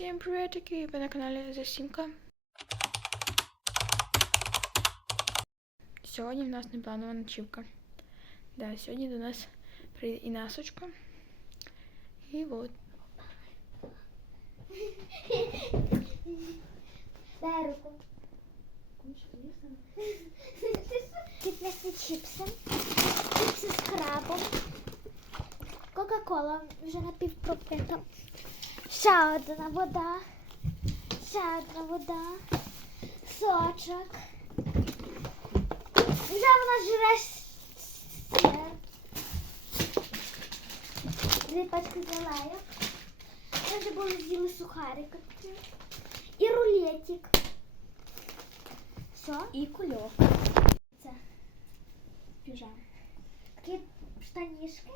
Всім привітки! Ви на каналі Засімка. Сьогодні в нас непланова ночівка. Да, сьогодні до нас прийде і насочка. І от. Дай руку. Кітнесні чіпси. Чіпси з крабом. Кока-кола вже напівпропита. Ще одна вода. Ще одна вода. Сочок. Вже вона жре сир. Дві пачки зелею. Ми вже були з'їли сухарики. І рулетик. Все? І кульок. Це піжама. Такі штанішки.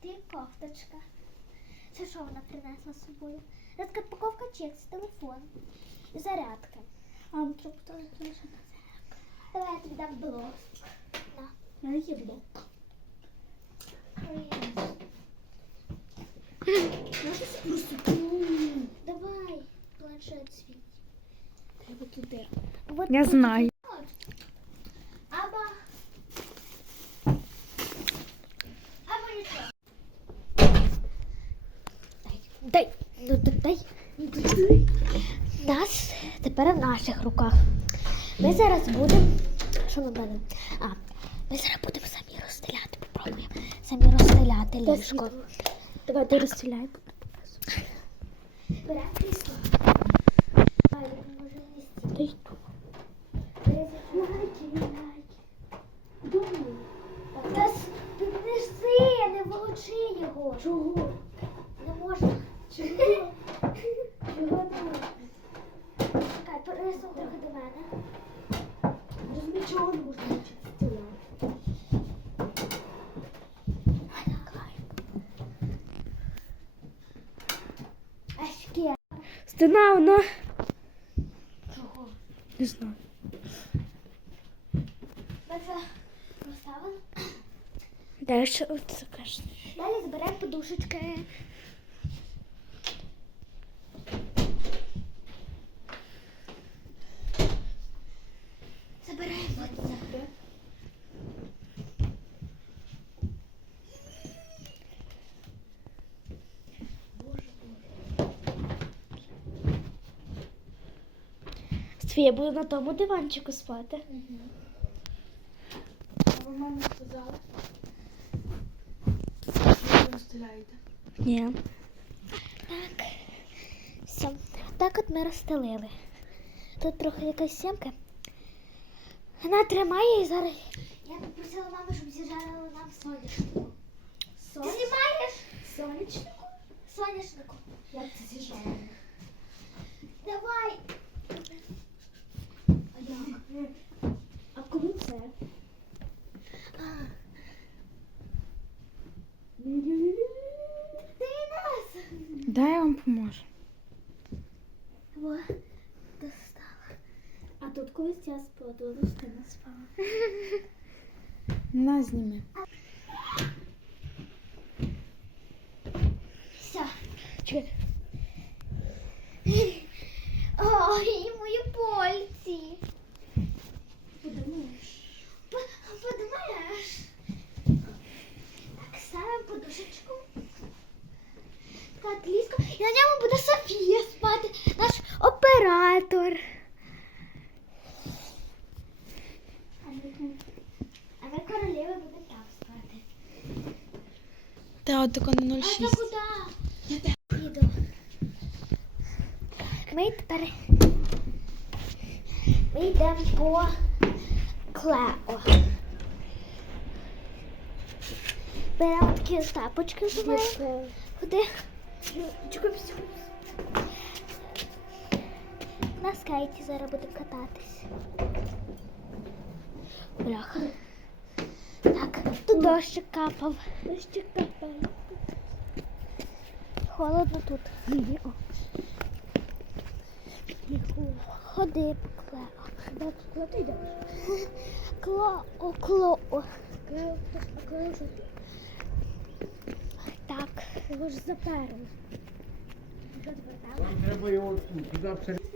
Ти кофточка. Це що вона принесла з собою? Це така паковка чек, це телефон. І зарядка. А ну треба телефон. Давай я тобі дам блок. На. У мене є блок. Давай, планшет свій. Треба туди. Вот Я тут знаю. вот. Або. Або нічого. Ну, дай. Нас тепер в наших руках. Ми зараз будемо. Що ми будемо? А, ми зараз будемо самі розстріляти. Попробуємо самі розстріляти ліжко. Давай ти розстріляй. Беремо крісло. Ай, може не Та. Думаю. Та не волочи його. Чого? Не можна. Чого? Чого не можна? Чекай, пересунь трохи до мене. Розумію, чого не можна стріляти. А ще. Стена, воно. Чого? Не знаю. Ми це розставили. Що це кажеш? Далі зберемо подушечки. Забираємо. Софія, я буду на тому диванчику спати. Ви мамі сказали. Ви розстріляєте. Ні. Так. Все. Так от ми розстелили. Тут трохи якась сімка. Вона тримає і зараз. Я попросила маму, щоб зіжарили нам соняшнику. Ти знімаєш? Сонячнику? Соняшнику. Як це з'їжджає? Давай. А як? А кому це? нас. Дай я вам поможу. Во, достала. А тут колись я спала, тут Рустина спала. На зніми. Все. Чекай. Ой, мої пальці. Подумаєш. П- Подумаєш? Так, ставимо подушечку. Так, ліжко. І на ньому буде Софія спати, наш оператор. А ми, а ми королеви будемо там спати. Та от тако на А це куди? Іду. Ми тепер ми йдемо по Клео. Беремо такі тапочки з нею. Куди? На скейті зараз будемо кататись. Бляха. Так, тут дощик капав. Дощик капає. Холодно тут. Ходи по Клео. Да, Куди ти йдеш? Кло, кло. Клео, а Клео що? Так. Його ж заперли. Ти там? твою туда абсолютно.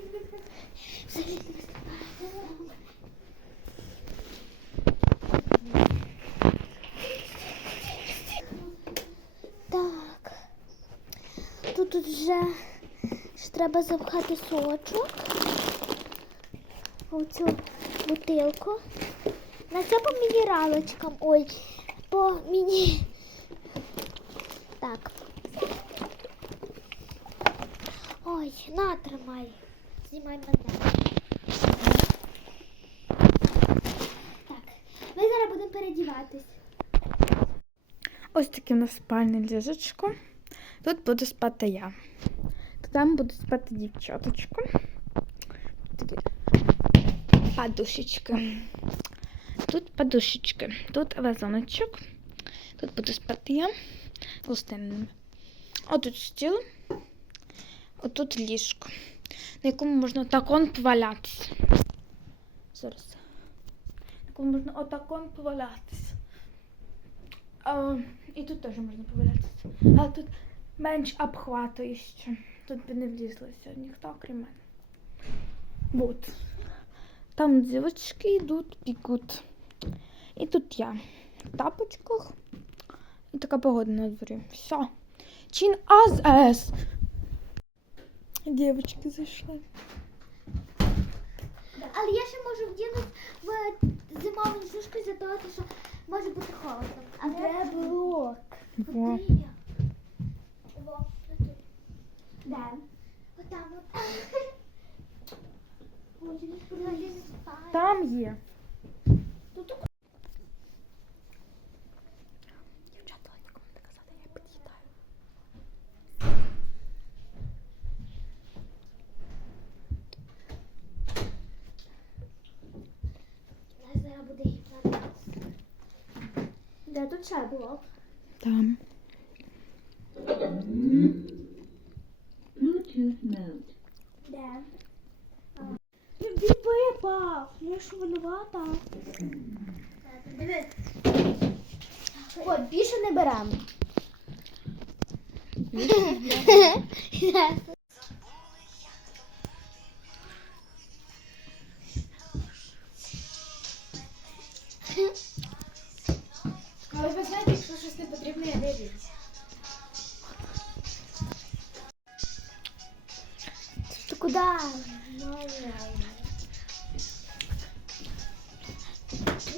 Так. Тут тут вже ж треба запхати сочок. У цю бутилку. На це по мінералочкам. Ой, по міні. Так. Ой, на, тримай. Знімай мене. Так. Ми зараз будемо передіватись. Ось таке у нас спальне ліжечко. Тут буду спати я. Там буде спати дівчаточко. Тут такі подушечки. Тут подушечки. Тут вазоночок. Тут буду спати я. Гостинним. Отут стіл. Отут ліжко, на якому можна отакон повалятися. Зараз. На якому можна отакон повалятися. А, і тут теж можна повалятися. Але тут менш обхватующе. Тут би не влізлося ніхто, крім мене. Вот. Там дівчатки йдуть, бігуть. І тут я. В тапочках. І така погода на дворі. Все. Чин аз ес. Дівчатки зайшли. Але я ще можу вдягнути в зимові шишки за того, що може бути холодно. А де блок? Во. Де? Отам от. Ой, я не сподіваюся, я не спаю. Там є. Дівчата, нікому не казати, я під'їдаю. У нас зараз буде гіпнотиз. Тут ще? Там. Де? Він випав. Я ж винувата. Диви. Ой, більше не беремо. якщо щось не потрібно, я виріжу. Ти куди?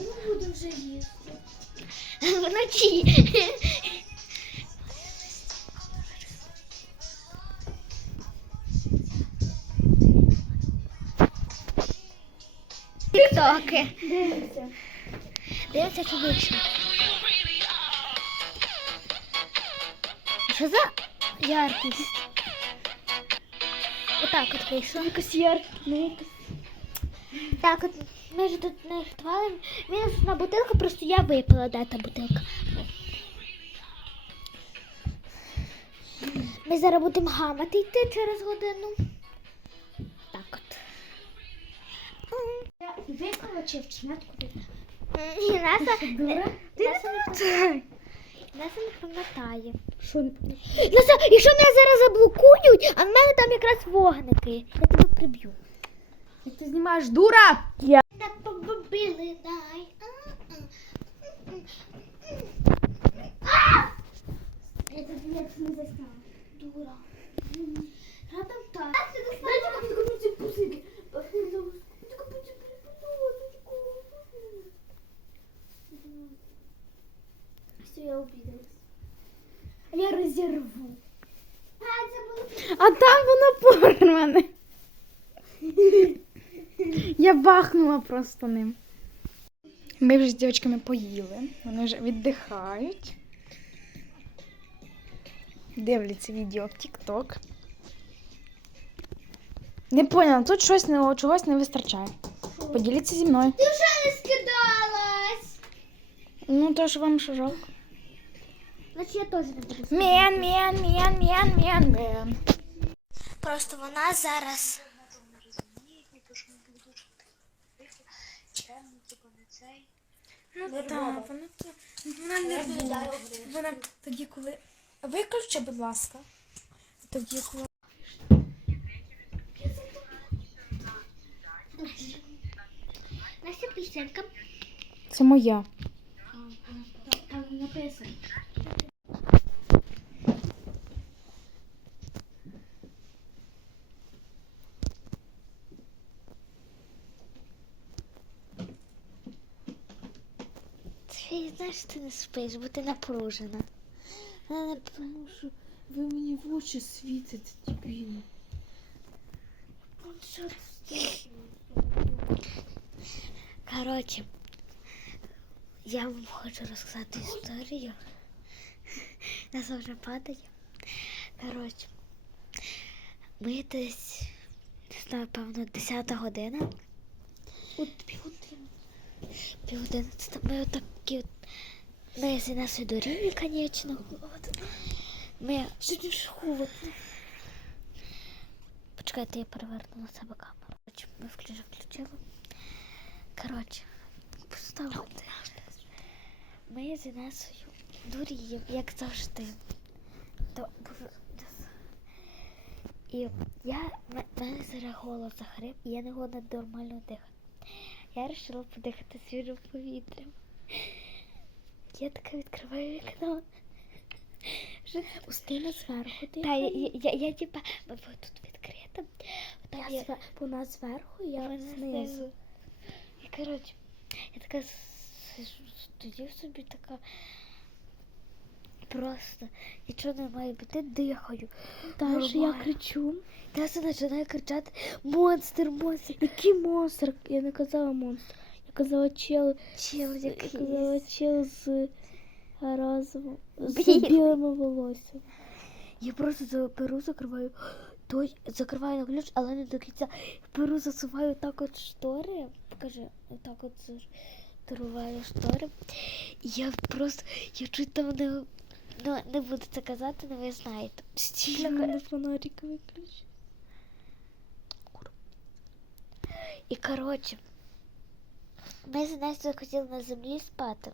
Не буду вже їсти. Вночі. Тіктоки. Дивіться. Дивіться, що вийшло. Що за яркість? Отак от вийшло. Якось яркий. Так, от ми ж тут не хвалимо. Мінус на бутилку, просто я випила, де та бутилка. Ми зараз будемо гамати йти через годину. Так от. Я виколочив чметку. І Наса, Ти Наса, не, Наса не пам'ятає. Що? Наса, якщо мене зараз заблокують, а в мене там якраз вогники. Я тебе приб'ю. Як ти знімаєш дура? Я. Так побили, дай. Я тут я тут не засняла. Дура. Радом так. Дайте мені таку ці пусики. Все, я обиделась. Я розірву. А там воно порване. Я бахнула просто ним. Ми вже з дівчатками поїли. Вони вже віддихають. Дивляться відео в TikTok. Не поняла, тут щось не, чогось не вистачає. Поділіться зі мною. Ти вже не скидалась. Ну, то ж вам що жалко. Значить, я теж не буду. Мен, мен, мен, мен, мен, мен. Просто вона зараз. Ну вона вона не була. Вона тоді, коли. Виключи, будь ласка. Тоді коли. Настя пісенка. Це моя. Написано. Знаєш, ти не спиш, бо ти напружена. Тому що ви мені в очі світите, дебільно. Коротше, я вам хочу розказати історію. Нас вже падає. Коротше, ми десь, не знаю, певно, 10 година. От півгодини. Півгодини. Це Ми отакі от. Ми з Інесою до Рівні, звісно. Ми. Що ти? Почекайте, я переверну на себе камеру. Коротше, Ми включили, включили. Коротше, поставити. Ми з Інесою дуріємо, як завжди. І я, мене зараз голос захрип, і я не годна нормально дихати. Я вирішила подихати свіжим повітрям. Я така відкриваю вікно. Устина зверху ти. Та, я, я, я, я типа, ви тут відкрита. Там Я є, зве- вона зверху, я вона знизу. І коротше, я така сижу, стою собі така. Просто нічого не має бути, дихаю. Далі я кричу. Я починаю кричати монстр, монстр. Який монстр? Я не казала монстр. Казала чел. Чел Я якийсь. казала чел з разом з Білим. білими волоссями. Я просто за- беру, закриваю той, закриваю на ключ, але не до кінця. Беру, засуваю так от штори. Покажи, отак от закриваю штори. Я просто, я чуть там не, ну, не буду це казати, але ви знаєте. Я Стільки. мене фонарик виключив. І коротше, ми з Настю хотіли на землі спати.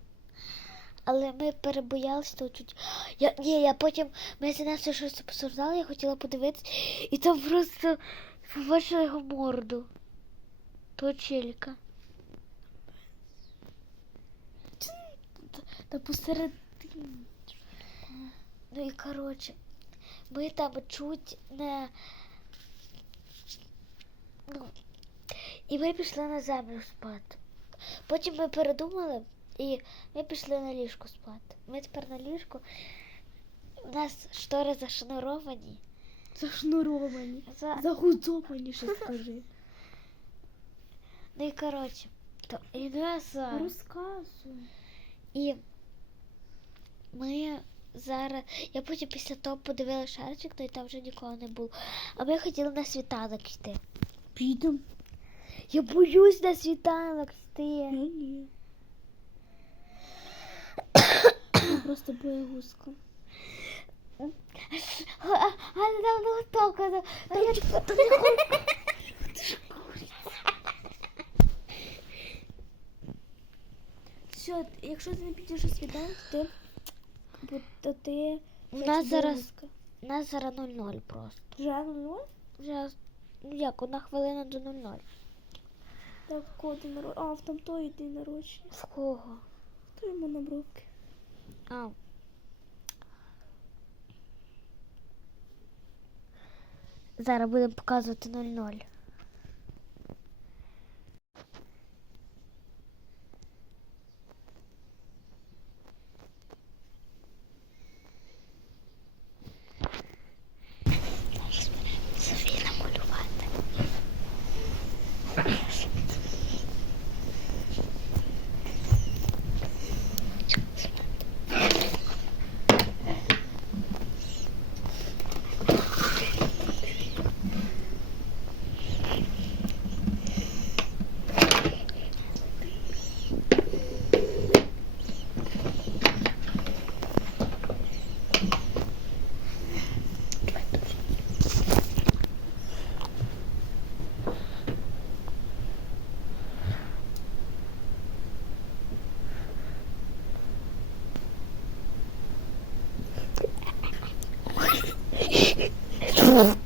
Але ми перебоялися то чуть. Я, ні, я потім ми з Настю щось обсуждали, я хотіла подивитися, і там просто побачила його морду. То чілька. Та посеред Ну і коротше, ми там чуть не. Ну, і ми пішли на землю спати. Потім ми передумали і ми пішли на ліжко спати. Ми тепер на ліжку. У нас штори зашнуровані. зашнуровані. За... Загудзовані, ще скажи. Ну і коротше, то Інеса. Розказуй. І ми зараз. Я потім після того подивила шарчик, то і там вже нікого не було. А ми хотіли на світанок йти. Підемо. Я боюсь на світанок йти. Я ні. Я просто боягузка. А, недавно готовка. А Все, якщо ти не підеш у свіданок, то, бо- то ти У нас зараз, у нас зараз 0-0 просто. Вже ну, Вже, ну як, одна хвилина до 0-0. Так коди на А, в там той день народження. В кого? То йому на бровки. А. Зараз будемо показувати 0-0. Ha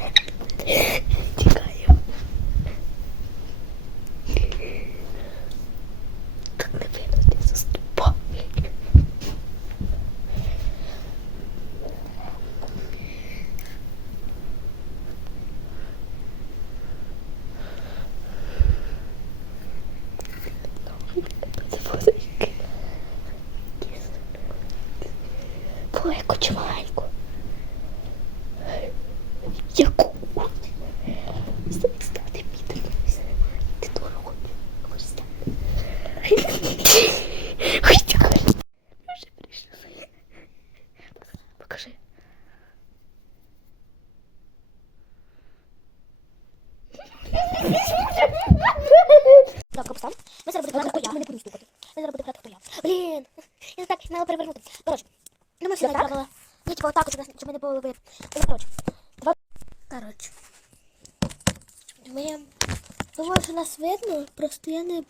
були. Ну, коротше. Два. Коротше. Ми... Думаю, що нас видно, просто я не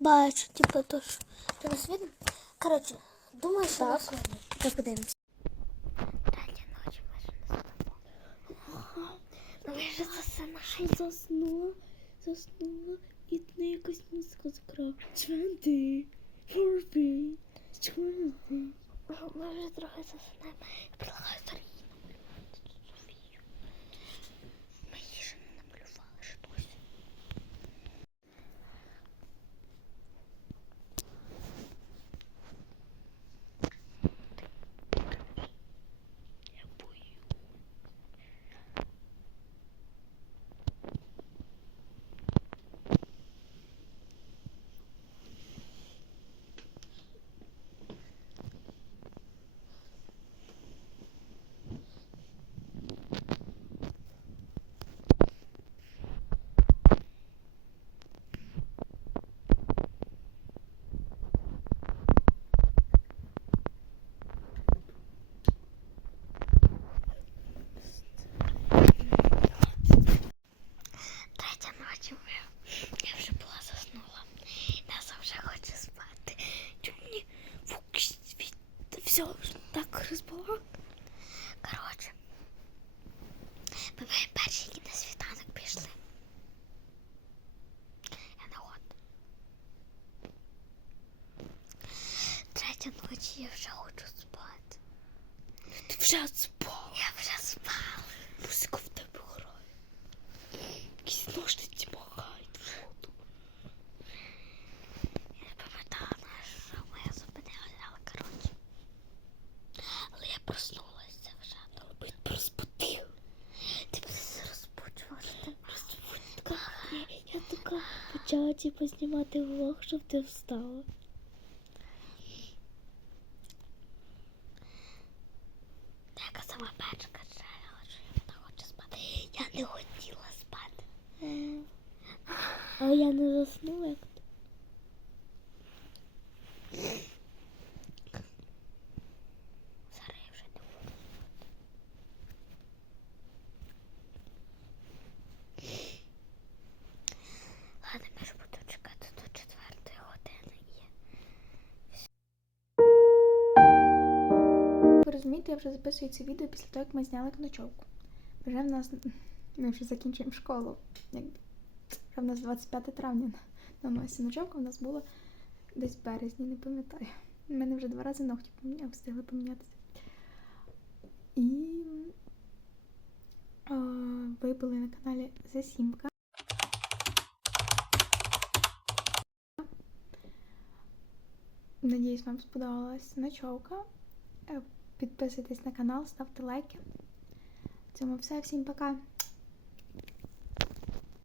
бачу, типу, то, що що нас видно. Коротше, думаю, що нас видно. Так подивимося. Третя ночі, ми не спимо. Ну. Заснула, заснула, і ти якась музика закрила. Чвенти, Форбі, чвенти. Ми вже трохи засинаємо. Я предлагаю Зарі так розбила? Коротше. Ми маємо перші які на світанок пішли. Я на от. Третя ночі я вже хочу спати. Ти вже спав. Я вже спала. Я, така почала типу знімати влог, щоб ти встала. Така сама печка джерела, що я не хочу спати. Я не хотіла спати. Але я не заснула як ти. Зараз я вже не буду спати. Ладно, ми ж буду чекати до четвертої години і Ви розумієте, я вже записую це відео після того, як ми зняли ночовку. Вже в нас ми вже закінчуємо школу. Вже в нас 25 травня на носі. Ночовка в нас була десь в березні, не пам'ятаю. У мене вже два рази ногті поміняли, встигли помінятися. І о, ви були на каналі Засімка. Надіюсь, вам сподобалась ночовка. Підписуйтесь на канал, ставте лайки. В цьому все. Всім пока!